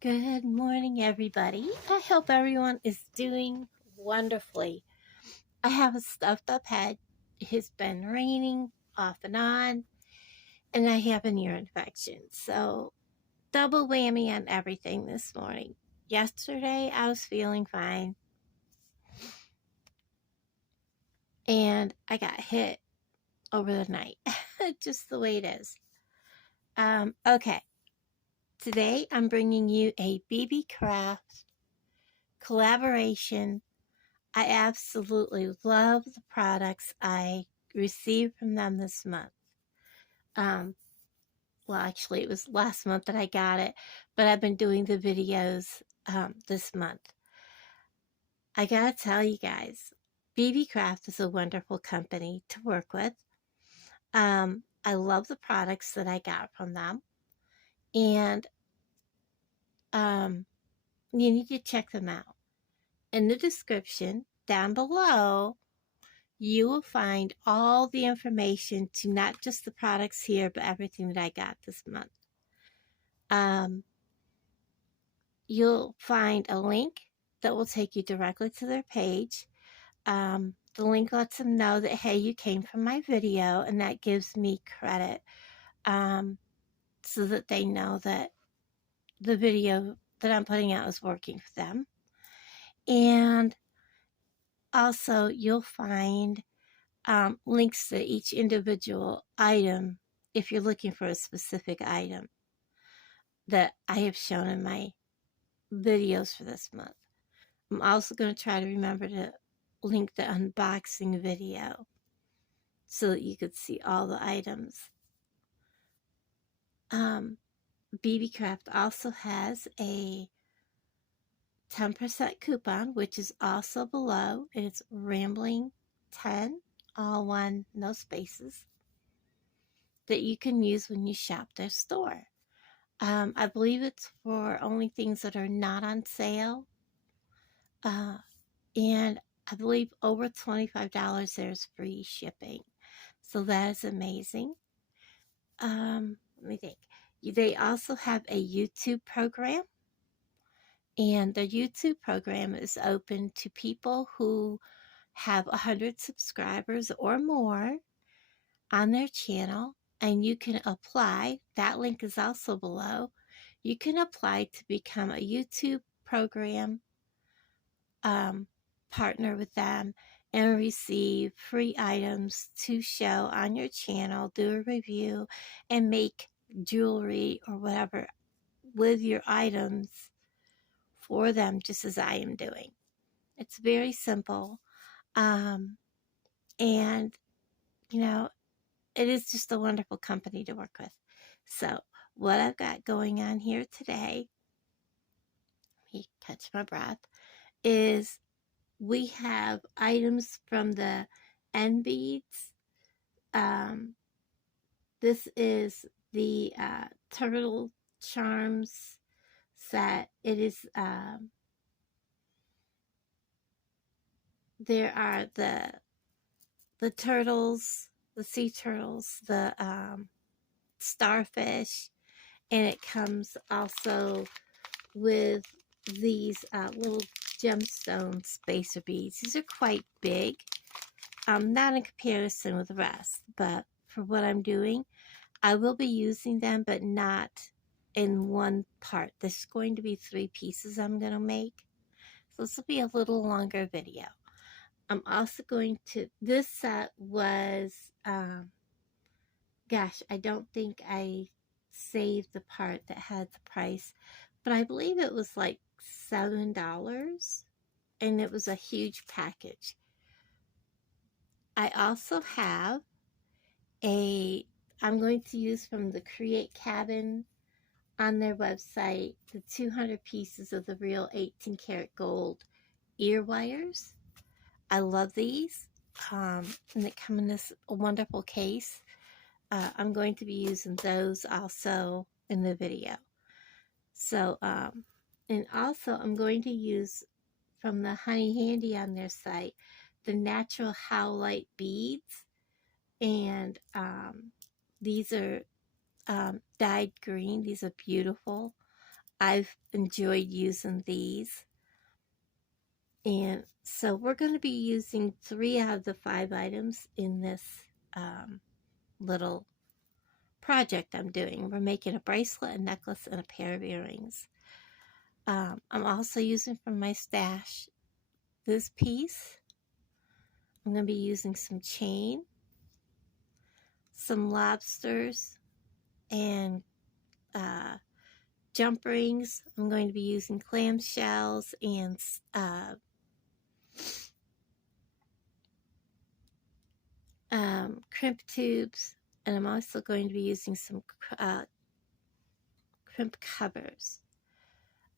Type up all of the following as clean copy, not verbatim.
Good morning, everybody. I hope everyone is doing wonderfully. I have a stuffed up head. It's been raining off and on, and I have an ear infection. So, double whammy on everything this morning. Yesterday, I was feeling fine, and I got hit over the night. Just the way it is. Okay. Today, I'm bringing you a BB Craft collaboration. I absolutely love the products I received from them this month. Well, actually, it was last month that I got it, but I've been doing the videos this month. I gotta tell you guys, BB Craft is a wonderful company to work with. I love the products that I got from them, and you need to check them out. In the description down below, you will find all the information to not just the products here, but everything that I got this month. You'll find a link that will take you directly to their page. The link lets them know that, hey, you came from my video, and that gives me credit so that they know that the video that I'm putting out is working for them. And also, you'll find links to each individual item if you're looking for a specific item that I have shown in my videos for this month. I'm also going to try to remember to link the unboxing video so that you could see all the items. BB Craft also has a 10% coupon, which is also below. It's Rambling 10, all one, no spaces, that you can use when you shop their store. I believe it's for only things that are not on sale. And I believe over $25 there's free shipping. So that is amazing. Let me think. They also have a YouTube program. And the YouTube program is open to people who have 100 subscribers or more on their channel. And you can apply. That link is also below. You can apply to become a YouTube program partner with them and receive free items to show on your channel, do a review, and make jewelry or whatever with your items for them, just as I am doing. It's very simple. And, you know, it is just a wonderful company to work with. So, what I've got going on here today, let me catch my breath, is we have items from the NBEADS. This is the Turtle Charms set. It is, there are the turtles, the sea turtles, the starfish, and it comes also with these little gemstone spacer beads. These are quite big, not in comparison with the rest, but for what I'm doing, I will be using them, but not in one part. This is going to be 3 pieces I'm going to make, so this will be a little longer video. I'm also going to, this set was, gosh, I don't think I saved the part that had the price, but I believe it was like $7, and it was a huge package. I also have I'm going to use from the Creatcabin on their website, the 200 pieces of the real 18 karat gold ear wires. I love these, and they come in this wonderful case. I'm going to be using those also in the video. So, and also I'm going to use from the Honeyhandy on their site, the natural Howlite beads. And these are dyed green. These are beautiful. I've enjoyed using these. And so we're going to be using 3 out of the 5 items in this little project I'm doing. We're making a bracelet, a necklace, and a pair of earrings. I'm also using from my stash this piece. I'm going to be using some chain, some lobsters, and jump rings. I'm going to be using clam shells and crimp tubes, and I'm also going to be using some crimp covers.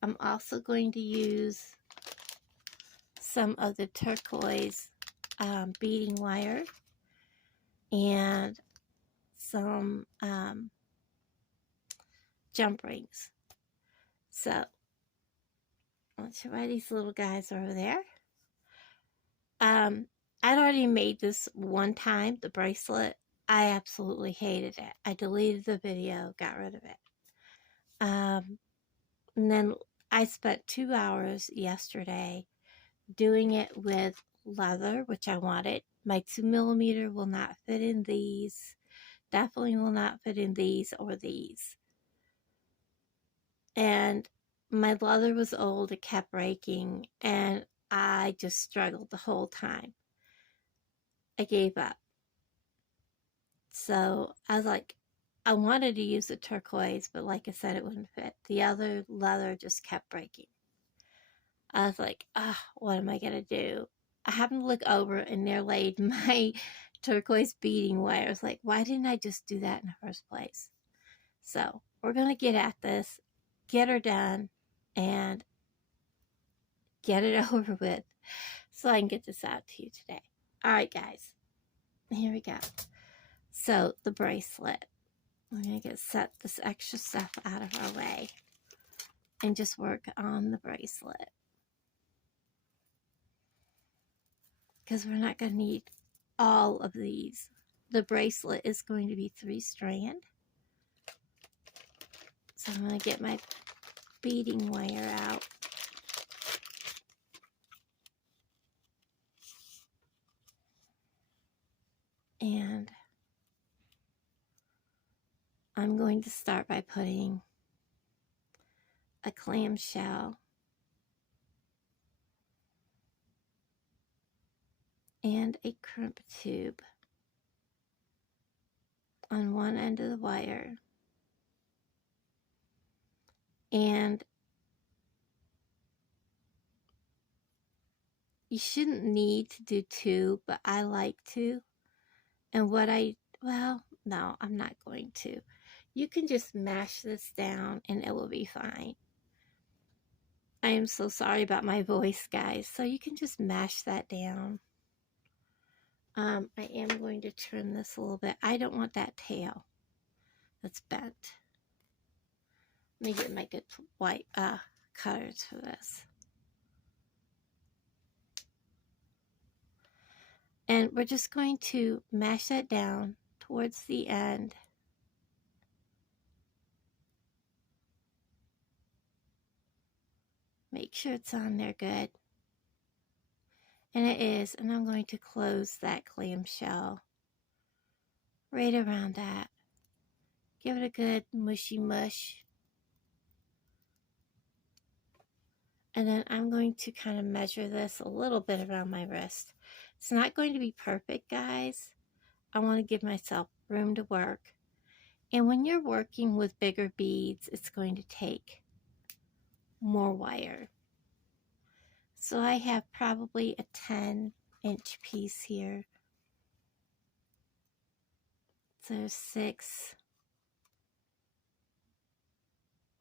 I'm also going to use some of the turquoise beading wire and some jump rings. So let's try these little guys over there. I'd already made this one time, the bracelet. I absolutely hated it. I deleted the video, got rid of it. And then I spent 2 hours yesterday doing it with leather, which I wanted. My 2mm will not fit in these. Definitely will not fit in these or these. And my leather was old, it kept breaking, and I just struggled the whole time. I gave up. So I was like, I wanted to use the turquoise, but like I said, it wouldn't fit. The other leather just kept breaking. I was like, what am I going to do? I happened to look over and there laid my turquoise beading wire. I was like, why didn't I just do that in the first place? So we're going to get at this, get her done, and get it over with so I can get this out to you today. All right, guys, here we go. So the bracelet, we're going to set this extra stuff out of our way and just work on the bracelet, because we're not going to need all of these. The bracelet is going to be 3 strand. So I'm going to get my beading wire out. And I'm going to start by putting a clamshell and a crimp tube on one end of the wire. And you shouldn't need to do 2, but I like to. And well, no, I'm not going to. You can just mash this down and it will be fine. I am so sorry about my voice, guys. So you can just mash that down. I am going to trim this a little bit. I don't want that tail that's bent. Let me get my good white cutters for this. And we're just going to mash that down towards the end. Make sure it's on there good. And it is. And I'm going to close that clamshell right around that. Give it a good mushy mush. And then I'm going to kind of measure this a little bit around my wrist. It's not going to be perfect, guys. I want to give myself room to work. And when you're working with bigger beads, it's going to take more wire. So I have probably a 10-inch piece here. So 6.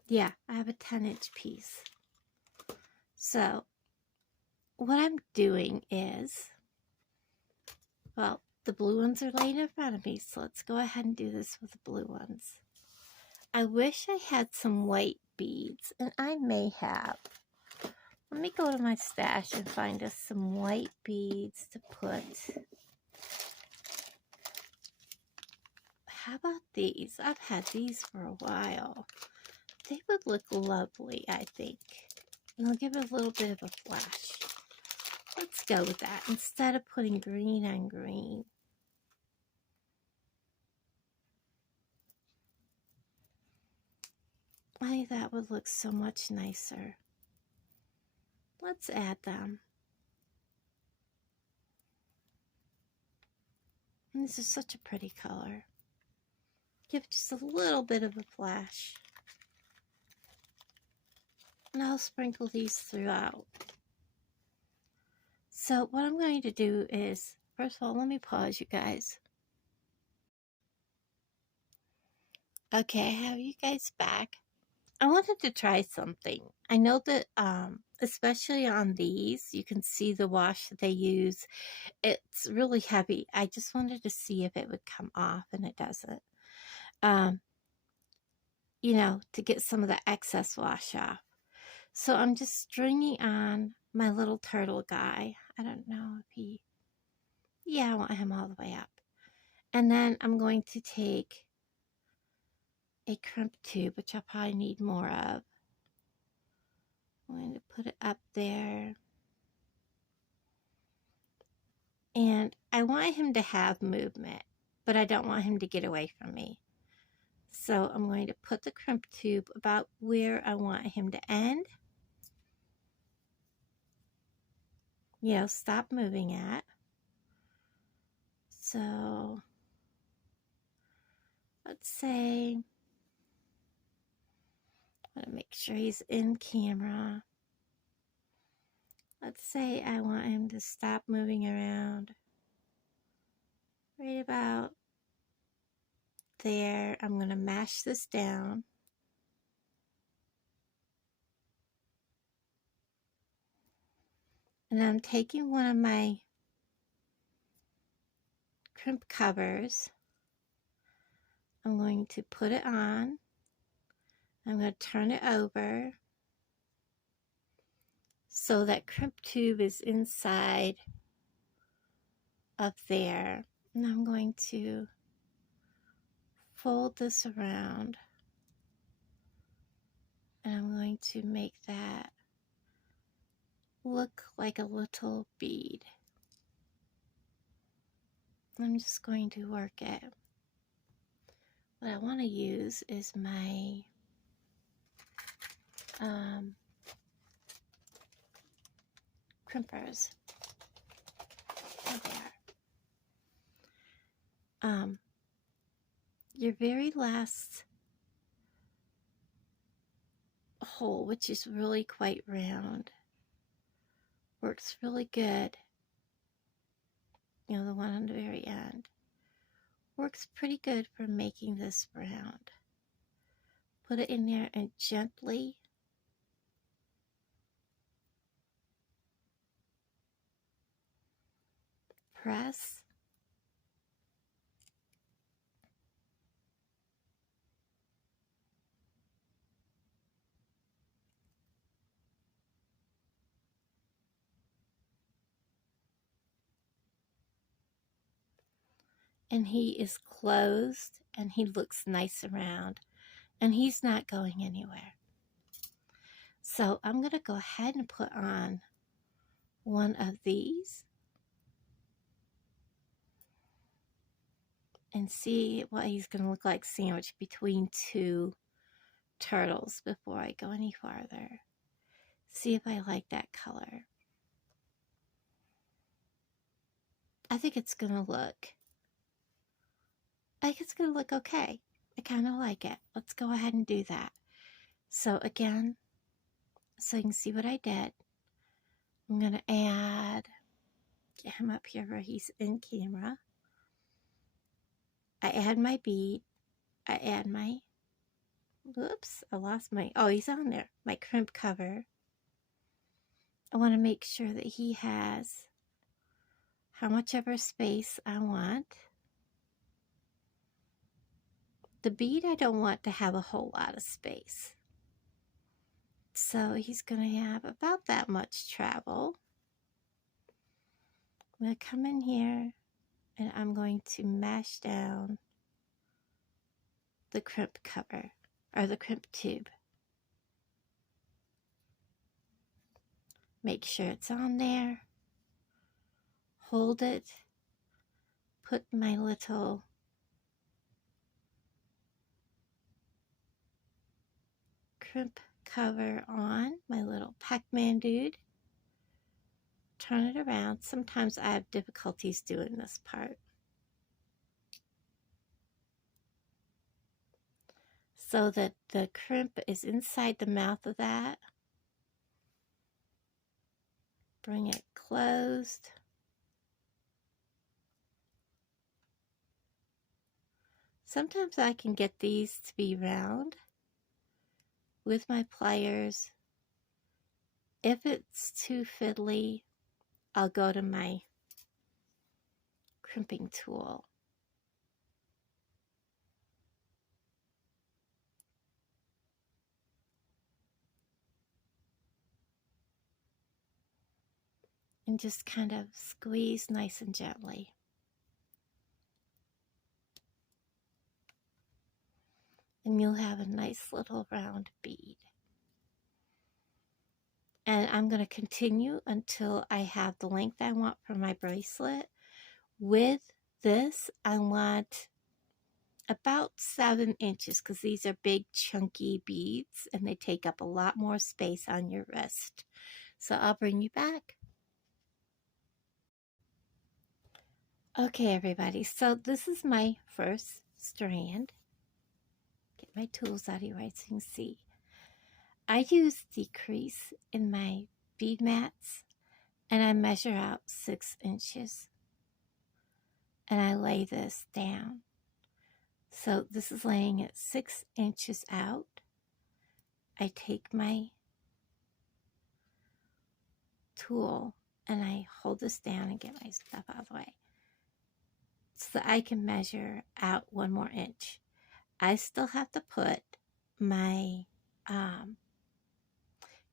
Yeah, I have a 10-inch piece. So what I'm doing is, well, the blue ones are laying in front of me, so let's go ahead and do this with the blue ones. I wish I had some white beads, and I may have. Let me go to my stash and find us some white beads to put. How about these? I've had these for a while. they would look lovely, I think. And I'll give it a little bit of a flash. Let's go with that instead of putting green on green. I think that would look so much nicer. Let's add them. And this is such a pretty color. Give it just a little bit of a flash. And I'll sprinkle these throughout. So what I'm going to do is, first of all, let me pause you guys. Okay, I have you guys back. I wanted to try something. I know that especially on these, you can see the wash that they use. It's really heavy. I just wanted to see if it would come off, and it doesn't. You know, to get some of the excess wash off. So I'm just stringing on my little turtle guy. I don't know if he, yeah, I want him all the way up. And then I'm going to take a crimp tube, which I'll probably need more of. I'm going to put it up there. And I want him to have movement, but I don't want him to get away from me. So I'm going to put the crimp tube about where I want him to end. You know, stop moving at. So let's say, I want to make sure he's in camera. Let's say I want him to stop moving around right about there. I'm going to mash this down. And I'm taking one of my crimp covers. I'm going to put it on. I'm going to turn it over so that crimp tube is inside of there. And I'm going to fold this around. And I'm going to make that look like a little bead. I'm just going to work it. What I want to use is my crimpers. There they are. Your very last hole, which is really quite round, works really good. You know, the one on the very end works pretty good for making this round. Put it in there and gently press. And he is closed and he looks nice around and he's not going anywhere. So I'm going to go ahead and put on one of these and see what he's going to look like sandwiched between two turtles before I go any farther. See if I like that color. I think it's going to look okay. I kind of like it. Let's go ahead and do that. So again, so you can see what I did, I'm going to get him up here where he's in camera. I add my bead. I add my, whoops, I lost my, oh, he's on there. My crimp cover. I want to make sure that he has how much ever space I want. The bead, I don't want to have a whole lot of space. So he's going to have about that much travel. I'm going to come in here and I'm going to mash down the crimp cover, or the crimp tube. Make sure it's on there. Hold it. Put my little crimp cover on, my little Pac-Man dude. Turn it around. Sometimes I have difficulties doing this part. So that the crimp is inside the mouth of that. Bring it closed. Sometimes I can get these to be round with my pliers. If it's too fiddly, I'll go to my crimping tool. And just kind of squeeze nice and gently. And you'll have a nice little round bead. And I'm going to continue until I have the length I want for my bracelet. With this, I want about 7 inches because these are big chunky beads and they take up a lot more space on your wrist. So I'll bring you back. Okay, everybody, so this is my first strand. Get my tools out of here right so you can see. I use the crease in my bead mats and I measure out 6 inches. And I lay this down. So this is laying at 6 inches out. I take my tool and I hold this down and get my stuff out of the way so that I can measure out 1 more inch. I still have to put my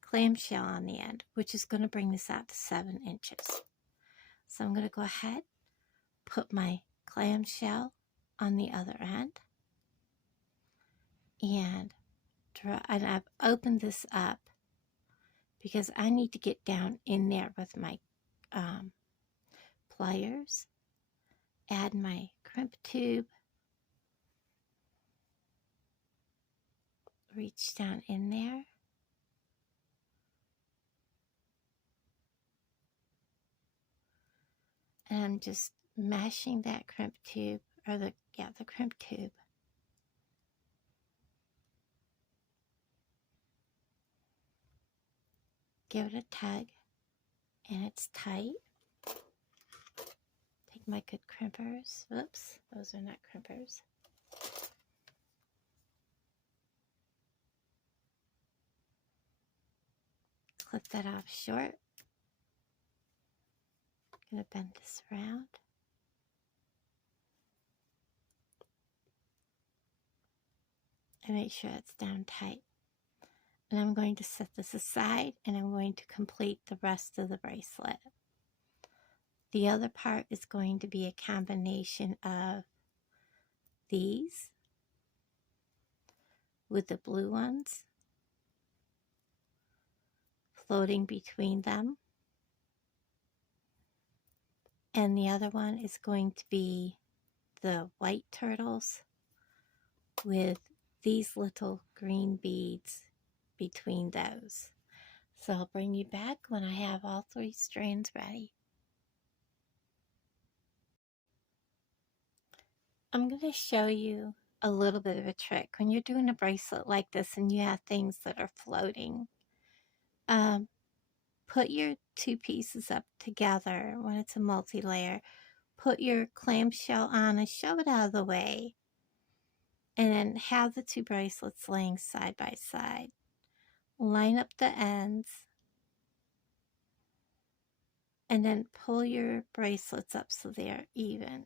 clamshell on the end, which is going to bring this out to 7 inches. So I'm going to go ahead, put my clamshell on the other end, and I've opened this up because I need to get down in there with my pliers. Add my crimp tube, reach down in there, and I'm just mashing that crimp tube, or the crimp tube. Give it a tug, and it's tight. Take my good crimpers. Oops, those are not crimpers. Clip that off short. I'm going to bend this around. And make sure it's down tight. And I'm going to set this aside and I'm going to complete the rest of the bracelet. The other part is going to be a combination of these with the blue ones floating between them. And the other one is going to be the white turtles with these little green beads between those. So I'll bring you back when I have all 3 strands ready. I'm going to show you a little bit of a trick. When you're doing a bracelet like this and you have things that are floating, put your 2 pieces up together when it's a multi-layer. Put your clamshell on and shove it out of the way. And then have the 2 bracelets laying side by side. Line up the ends. And then pull your bracelets up so they are even.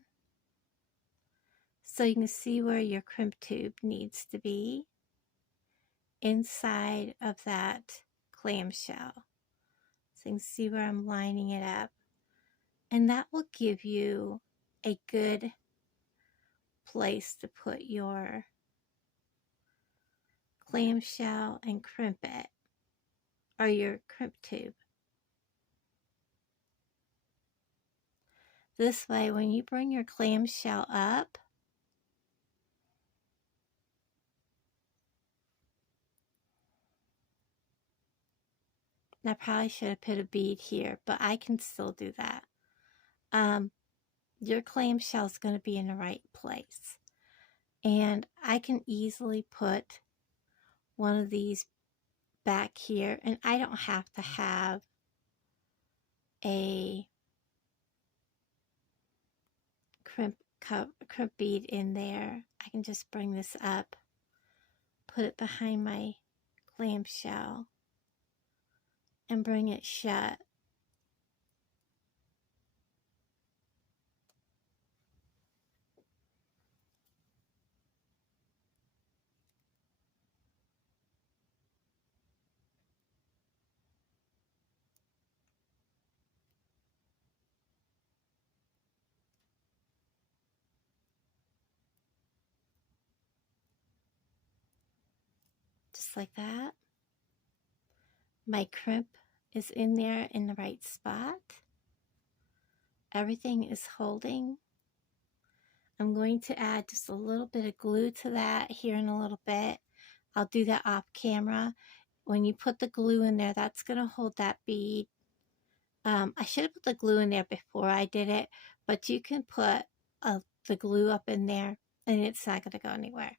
So you can see where your crimp tube needs to be inside of that clamshell. So you can see where I'm lining it up. And that will give you a good place to put your clamshell and crimp it, or your crimp tube. This way, when you bring your clamshell up, I probably should have put a bead here, but I can still do that. Your clamshell is going to be in the right place. And I can easily put one of these back here, and I don't have to have a crimp bead in there. I can just bring this up, put it behind my clamshell, and bring it shut. Just like that. My crimp is in there in the right spot. Everything is holding. I'm going to add just a little bit of glue to that here in a little bit. I'll do that off camera. When you put the glue in there, that's going to hold that bead. I should have put the glue in there before I did it, but you can put the glue up in there and it's not going to go anywhere.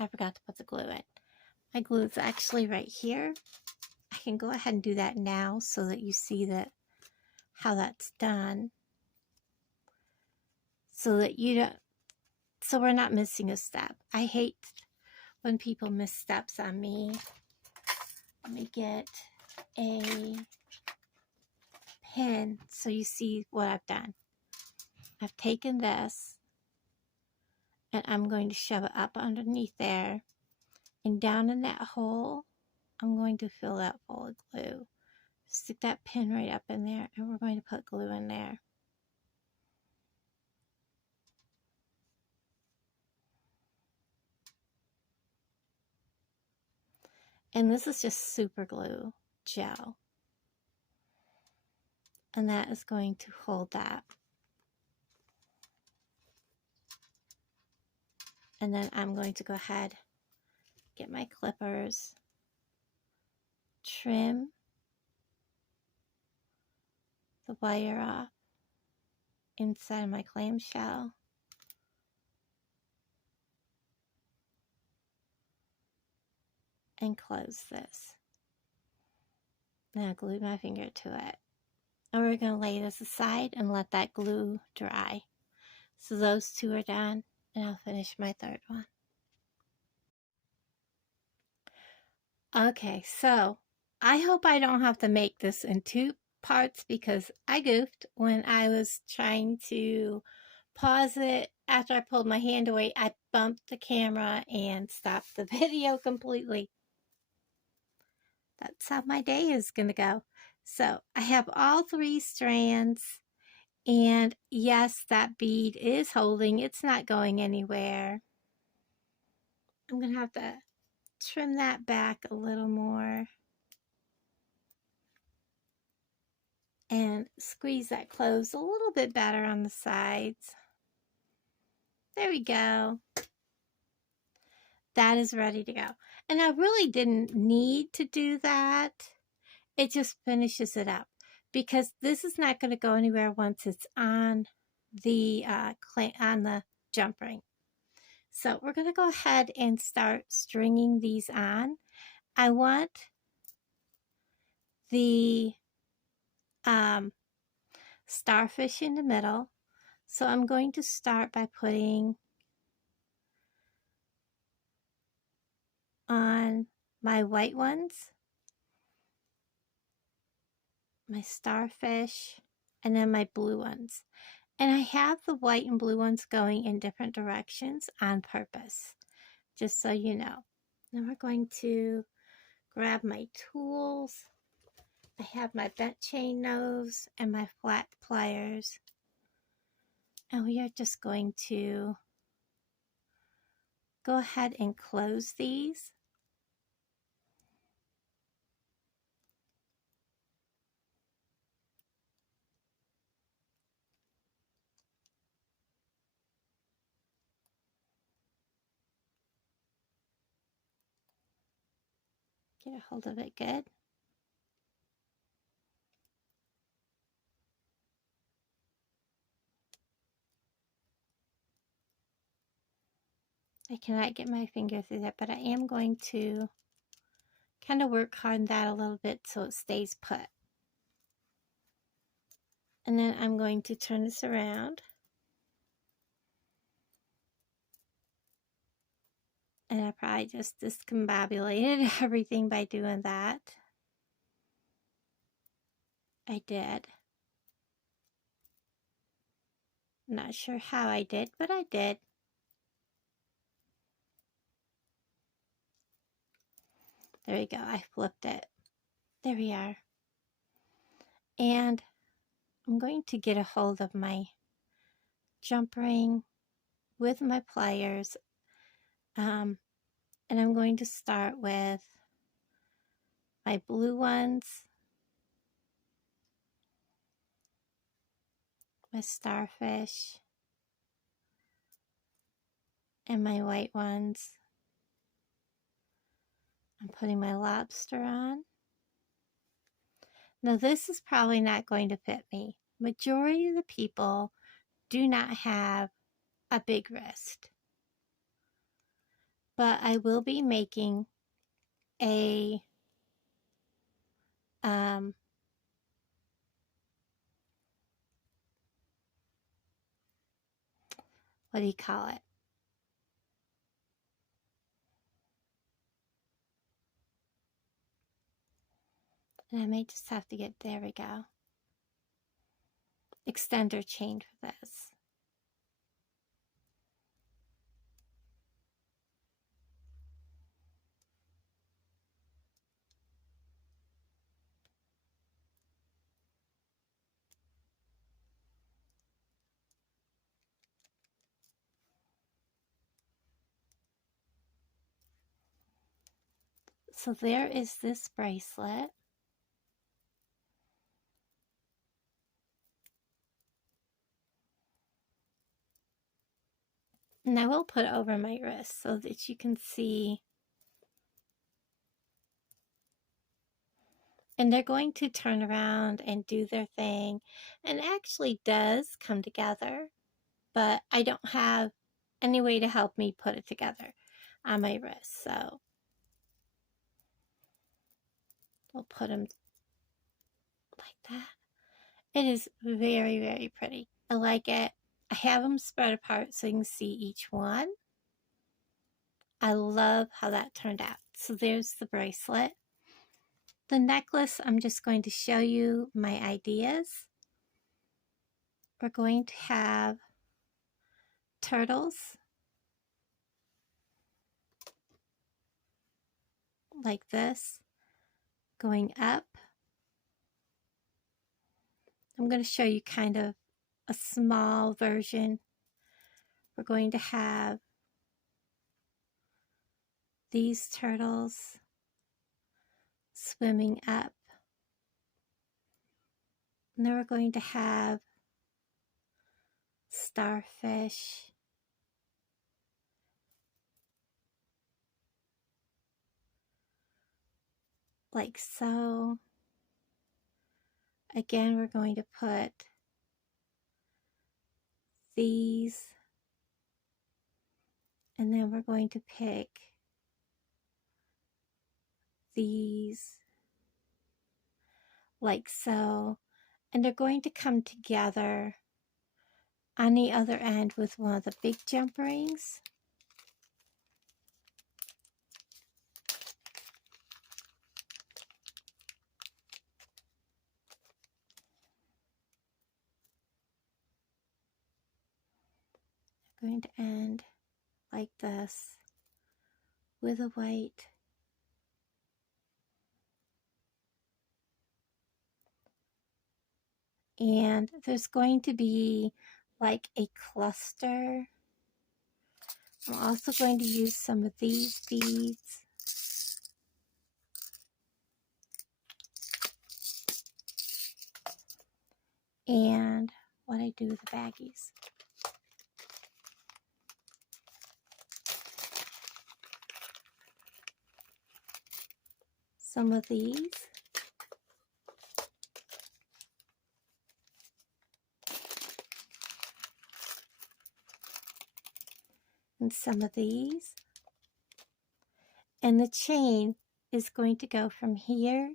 I forgot to put the glue in. My glue is actually right here. I can go ahead and do that now so that you see that how that's done. So that you don't, so we're not missing a step. I hate when people miss steps on me. Let me get a pin so you see what I've done. I've taken this and I'm going to shove it up underneath there, and down in that hole I'm going to fill that full of glue. Stick that pin right up in there, and we're going to put glue in there. And this is just super glue gel, and that is going to hold that. And then I'm going to go ahead, get my clippers, trim the wire off inside of my clamshell, and close this. Now glue my finger to it. And we're going to lay this aside and let that glue dry. So those two are done, and I'll finish my third one. Okay, so I hope I don't have to make this in two parts because I goofed when I was trying to pause it. After I pulled my hand away, I bumped the camera and stopped the video completely. That's how my day is going to go. So I have all 3 strands, and yes, that bead is holding. It's not going anywhere. I'm going to have to trim that back a little more and squeeze that closed a little bit better on the sides. There we go. That is ready to go. And I really didn't need to do that. It just finishes it up because this is not going to go anywhere once it's on the jump ring. So we're going to go ahead and start stringing these on. I want the starfish in the middle. So I'm going to start by putting on my white ones, my starfish, and then my blue ones. And I have the white and blue ones going in different directions on purpose, just so you know. Now we're going to grab my tools. I have my bent chain nose and my flat pliers. And we are just going to go ahead and close these. Get a hold of it good. I cannot get my finger through that, but I am going to kind of work on that a little bit so it stays put. And then I'm going to turn this around. And I probably just discombobulated everything by doing that. I did. Not sure how I did, but I did. There we go. I flipped it. There we are. And I'm going to get a hold of my jump ring with my pliers. And I'm going to start with my blue ones, my starfish, and my white ones. I'm putting my lobster on. Now this is probably not going to fit me. Majority of the people do not have a big wrist. But I will be making a what do you call it? And I may just have to get, there we go, extender chain for this. So there is this bracelet. And I will put it over my wrist so that you can see. And they're going to turn around and do their thing. And it actually does come together. But I don't have any way to help me put it together on my wrist. So we'll put them like that. It is very, very pretty. I like it. I have them spread apart so you can see each one. I love how that turned out. So there's the bracelet. The necklace, I'm just going to show you my ideas. We're going to have turtles like this going up. I'm going to show you kind of a small version. We're going to have these turtles swimming up. And then we're going to have starfish. Like so. Again, we're going to put these, and then we're going to pick these like so, and they're going to come together on the other end with one of the big jump rings. Going to end like this with a white. And there's going to be like a cluster. I'm also going to use some of these beads. And what I do with the baggies. some of these. And some of these. And the chain is going to go from here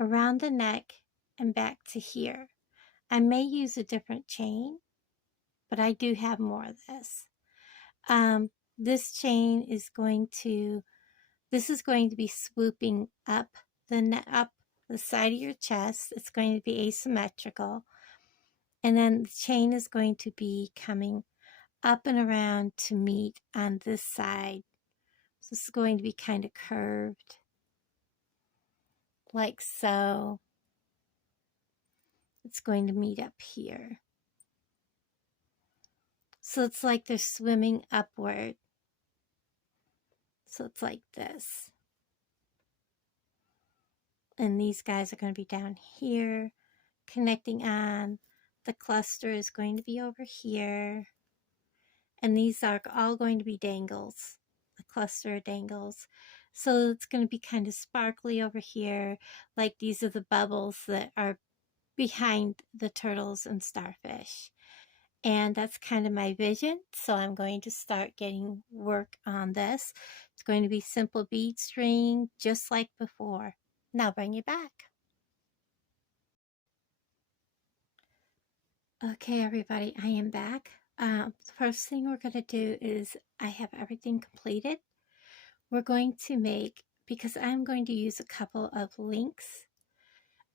around the neck and back to here. I may use a different chain, but I do have more of this. This chain is going to, this is going to be swooping up up the side of your chest. It's going to be asymmetrical. And then the chain is going to be coming up and around to meet on this side. So this is going to be kind of curved, like so. It's going to meet up here. So it's like they're swimming upward. So it's like this. And these guys are going to be down here, connecting on. The cluster is going to be over here. And these are all going to be dangles, a cluster of dangles. So it's going to be kind of sparkly over here, like these are the bubbles that are behind the turtles and starfish. And that's kind of my vision. So I'm going to start getting work on this. It's going to be simple bead string, just like before. Now bring it back. Okay, everybody, I am back. The first thing we're going to do is I have everything completed. We're going to make, because I'm going to use a couple of links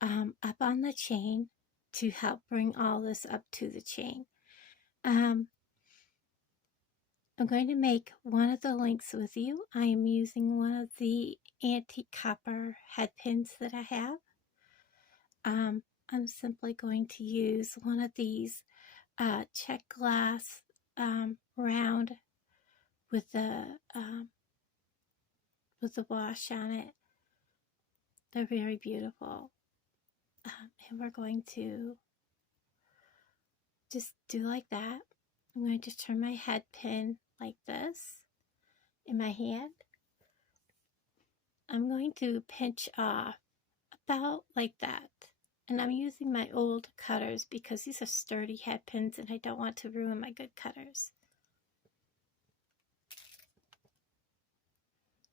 up on the chain to help bring all this up to the chain. I'm going to make one of the links with you. I am using one of the antique copper head pins that I have. I'm simply going to use one of these check glass round with the wash on it. They're very beautiful. And we're going to just do like that. I'm going to turn my head pin like this in my hand. I'm going to pinch off about like that. And I'm using my old cutters because these are sturdy head pins and I don't want to ruin my good cutters.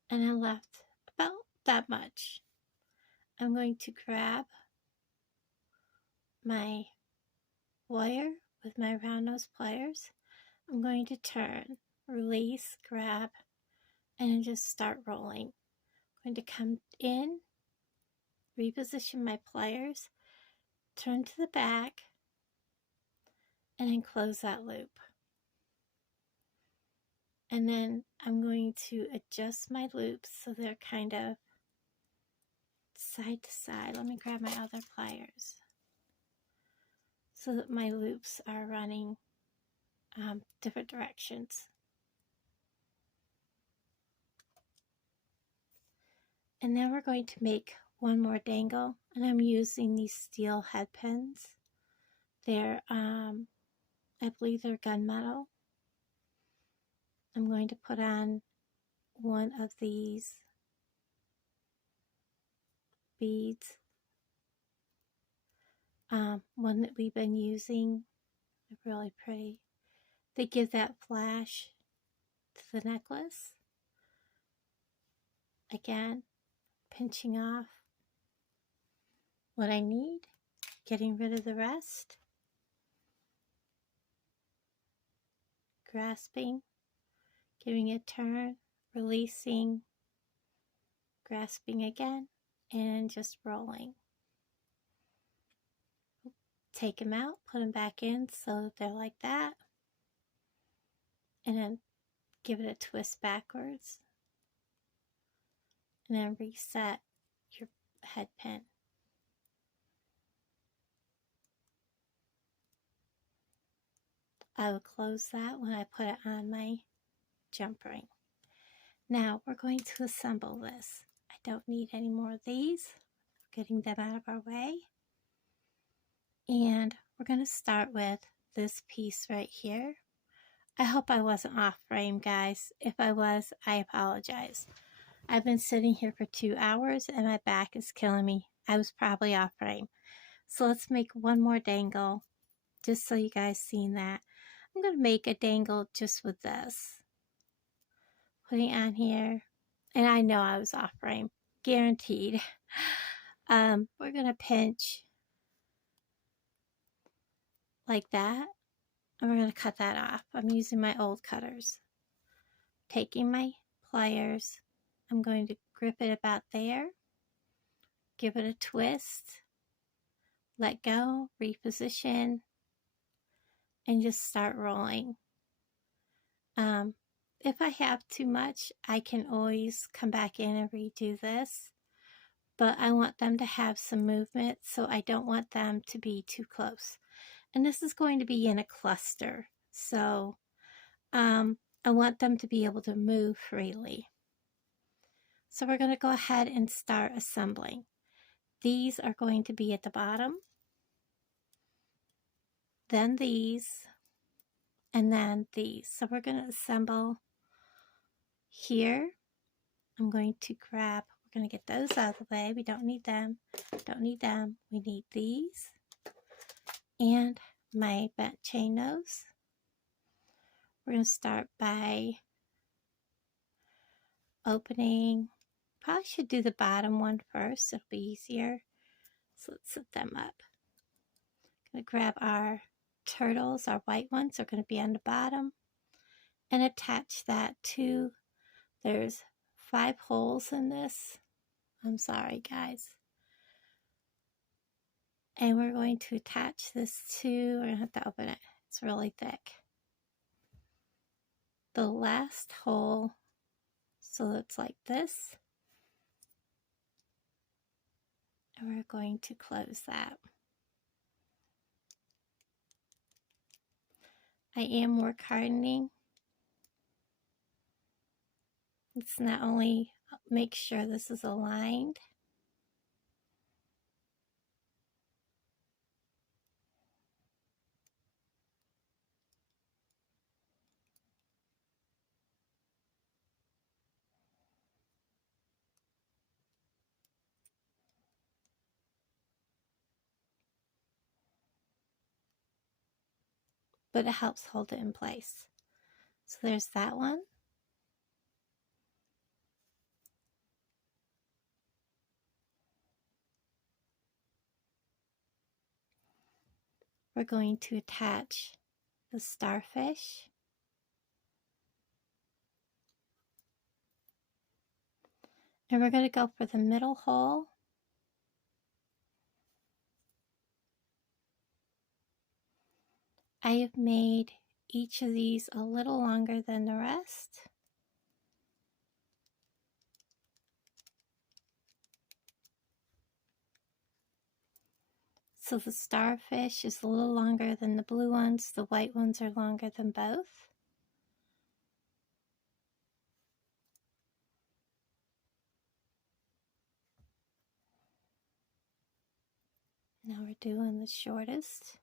And I left about that much. I'm going to grab my wire with my round nose pliers. I'm going to turn, release, grab, and then just start rolling. I'm going to come in, reposition my pliers, turn to the back, and then close that loop. And then I'm going to adjust my loops so they're kind of side to side. Let me grab my other pliers so that my loops are running different directions. And then we're going to make one more dangle, and I'm using these steel head pins. They're, I believe they're gunmetal. I'm going to put on one of these beads, one that we've been using. They're really pretty. They give that flash to the necklace. Again, pinching off what I need, getting rid of the rest, grasping, giving a turn, releasing, grasping again, and just rolling. Take them out, put them back in so that they're like that, and then give it a twist backwards, and then reset your head pin. I will close that when I put it on my jump ring. Now we're going to assemble this. I don't need any more of these. Getting them out of our way. And we're going to start with this piece right here. I hope I wasn't off frame, guys. If I was, I apologize. I've been sitting here for 2 hours and my back is killing me. I was probably off frame. So let's make one more dangle just so you guys seen that. I'm going to make a dangle just with this. Putting it on here. And I know I was off frame. Guaranteed. We're going to pinch like that. And we're going to cut that off. I'm using my old cutters. Taking my pliers. I'm going to grip it about there. Give it a twist. Let go. Reposition. And just start rolling. If I have too much, I can always come back in and redo this. But I want them to have some movement, so I don't want them to be too close. And this is going to be in a cluster, so I want them to be able to move freely. So we're going to go ahead and start assembling. These are going to be at the bottom, then these, and then these. So we're going to assemble here. I'm going to grab, we're going to get those out of the way. We don't need them. Don't need them. We need these. And my bent chain nose. We're going to start by opening. Probably should do the bottom one first. It'll be easier. So let's set them up. Going to grab our turtles, our white ones. They're going to be on the bottom. And attach that to, there's 5 holes in this. I'm sorry, guys. And we're going to attach this to, we're going to have to open it. It's really thick. The last hole, so it's like this. And we're going to close that. I am work hardening. Let's not only make sure this is aligned, but it helps hold it in place. So there's that one. We're going to attach the starfish. And we're going to go for the middle hole. I have made each of these a little longer than the rest. So the starfish is a little longer than the blue ones. The white ones are longer than both. Now we're doing the shortest.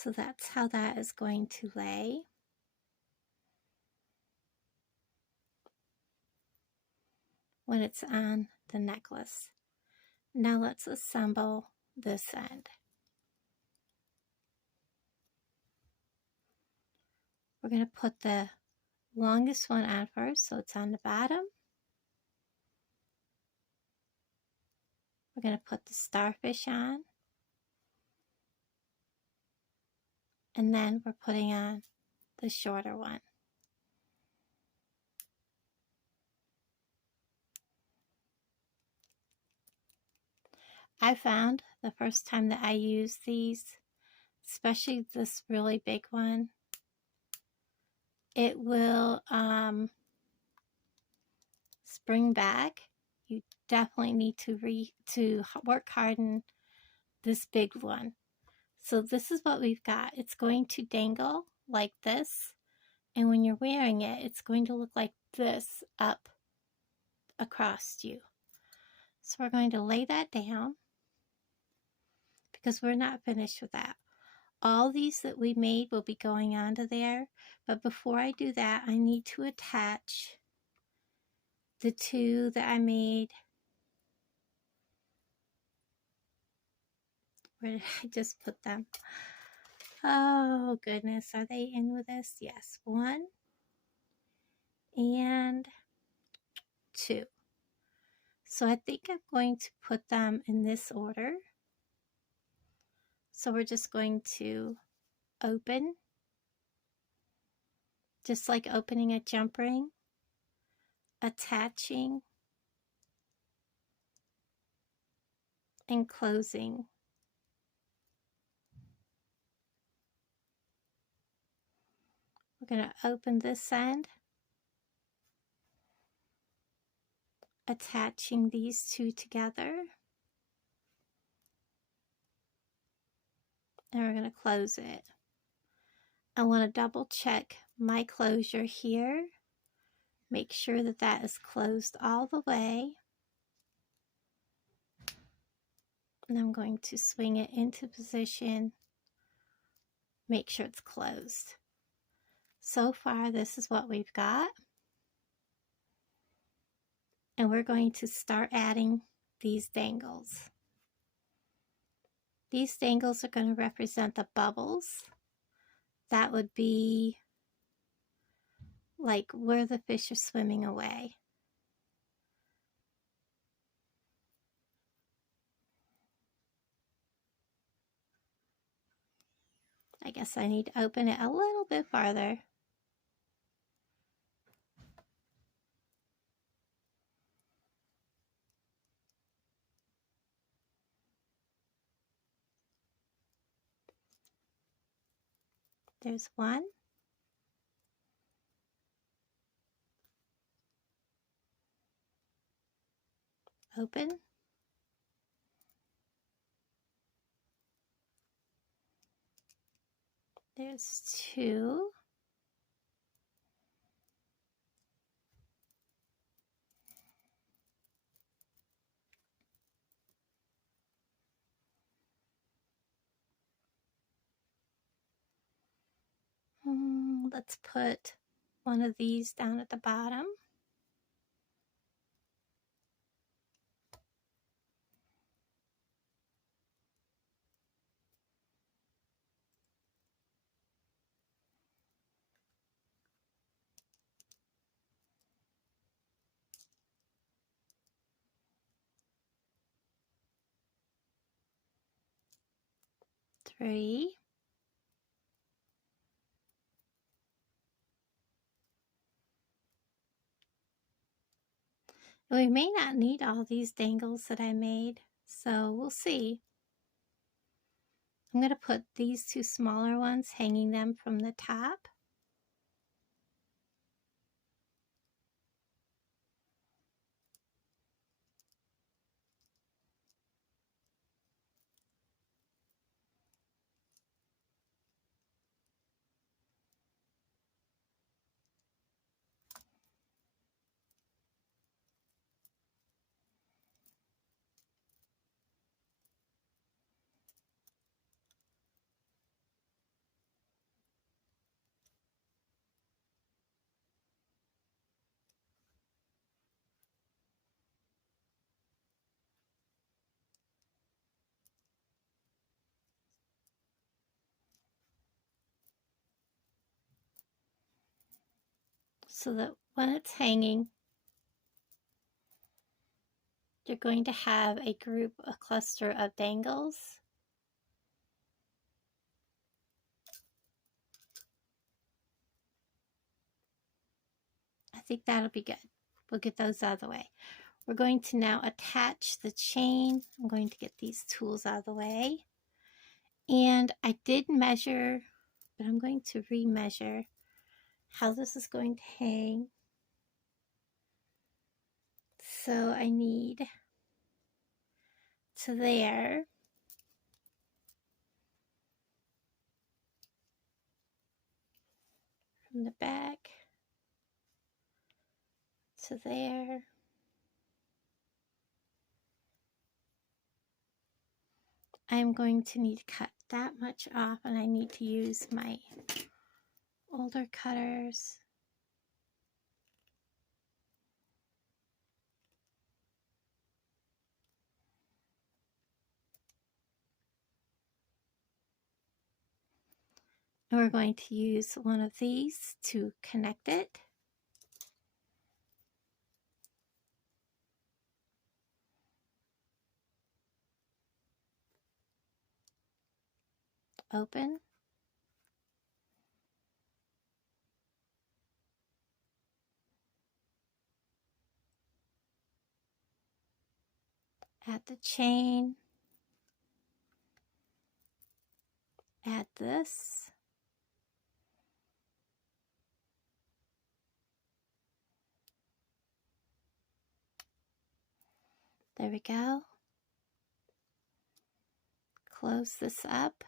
So that's how that is going to lay. When it's on the necklace. Now let's assemble this end. We're going to put the longest one on first, so it's on the bottom. We're going to put the starfish on. And then we're putting on the shorter one. I found the first time that I used these, especially this really big one, it will spring back. You definitely need to work harden this big one So this is what we've got. It's going to dangle like this. And when you're wearing it, it's going to look like this up across you. So we're going to lay that down because we're not finished with that. All these that we made will be going onto there. But before I do that, I need to attach the two that I made. Where did I just put them? Oh goodness, are they in with us? Yes, 1 and 2. So I think I'm going to put them in this order. So we're just going to open, just like opening a jump ring, attaching, and closing. We're going to open this end, attaching these two together, and we're going to close it. I want to double check my closure here. Make sure that that is closed all the way. And I'm going to swing it into position. Make sure it's closed. So far, this is what we've got. And we're going to start adding these dangles. These dangles are going to represent the bubbles. That would be like where the fish are swimming away. I guess I need to open it a little bit farther. There's one. Open. There's 2. Let's put one of these down at the bottom. Three. We may not need all these dangles that I made, so we'll see. I'm going to put these 2 smaller ones, hanging them from the top. So that when it's hanging, you're going to have a cluster of dangles. I think that'll be good. We'll get those out of the way. We're going to now attach the chain. I'm going to get these tools out of the way. And I did measure, but I'm going to re-measure how this is going to hang. So I need to there. from the back to there. I'm going to need to cut that much off, and I need to use my older cutters. And we're going to use one of these to connect it. Open. Add the chain. Add this. There we go. Close this up.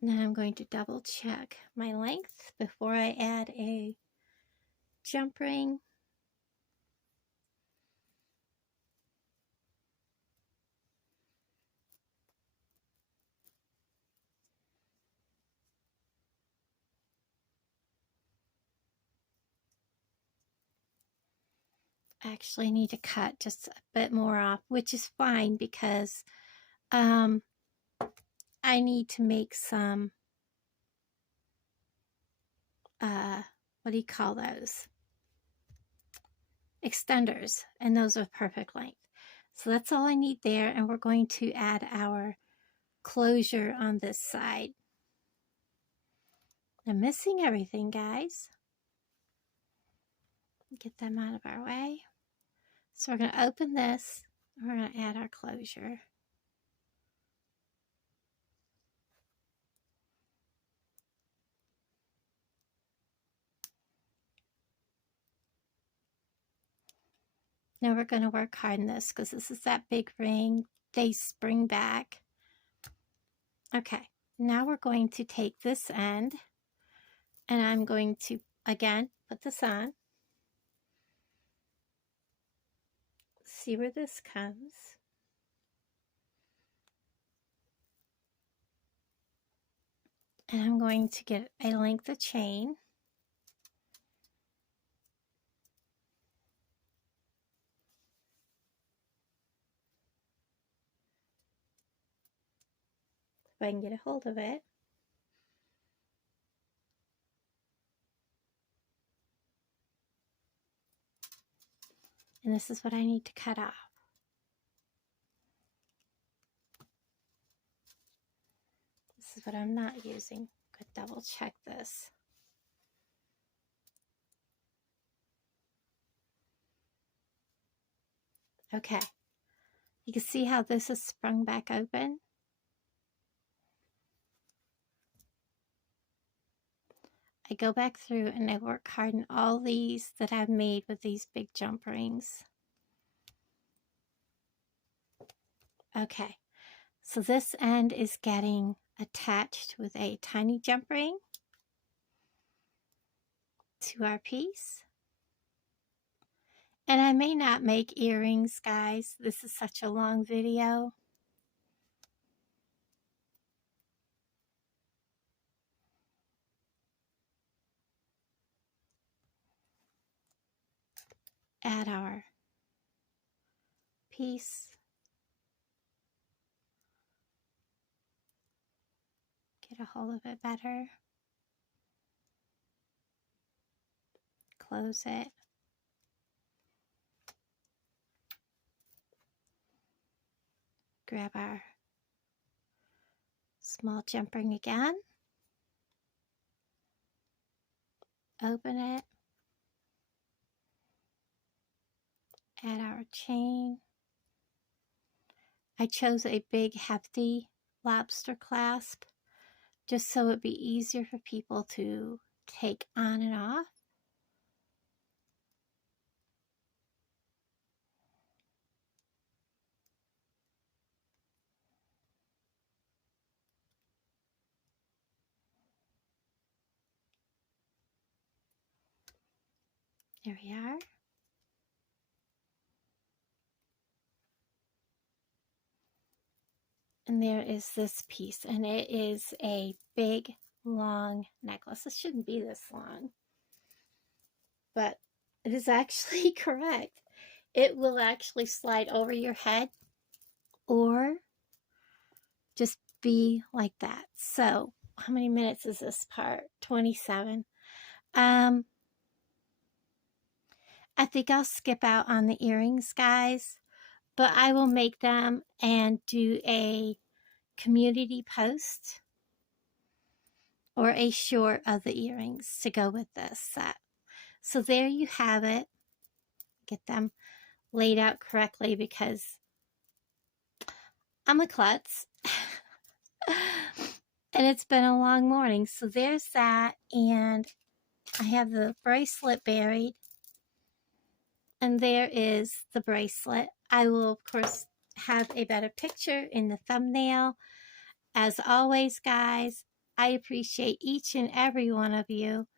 Now I'm going to double check my length before I add a jump ring. I actually need to cut just a bit more off, which is fine because I need to make some what do you call those? Extenders, and those are perfect length. So that's all I need there, and we're going to add our closure on this side. I'm missing everything, guys. Get them out of our way. So we're going to open this, and we're going to add our closure. Now we're going to work hard on this because this is that big ring. They spring back. Okay, now we're going to take this end, and I'm going to, again, put this on. See where this comes. And I'm going to get a length of chain. If I can get a hold of it. And this is what I need to cut off. This is what I'm not using. Could double check this. Okay. You can see how this is sprung back open. I go back through and I work hard on all these that I've made with these big jump rings. Okay, so this end is getting attached with a tiny jump ring to our piece. And I may not make earrings, guys. This is such a long video. Add our piece. Get a hold of it better. Close it. Grab our small jump ring again. Open it. Add our chain. I chose a big hefty lobster clasp just so it'd be easier for people to take on and off. There we are. And there is this piece, and it is a big, long necklace. It shouldn't be this long, but it is actually correct. It will actually slide over your head or just be like that. So, how many minutes is this part? 27. I think I'll skip out on the earrings, guys, but I will make them and do a community post or a short of the earrings to go with this set. So there you have it. Get them laid out correctly because I'm a klutz. And it's been a long morning. So there's that. And I have the bracelet buried. And there is the bracelet. I will, of course, have a better picture in the thumbnail. As always, guys, I appreciate each and every one of you.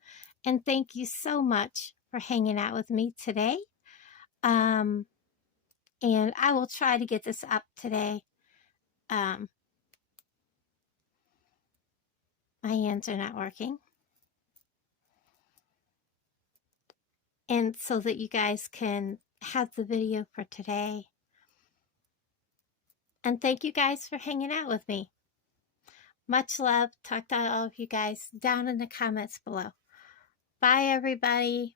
And thank you so much for hanging out with me today. And I will try to get this up today. My hands are not working. And so that you guys can have the video for today. And thank you guys for hanging out with me. Much love. Talk to all of you guys down in the comments below. Bye, everybody.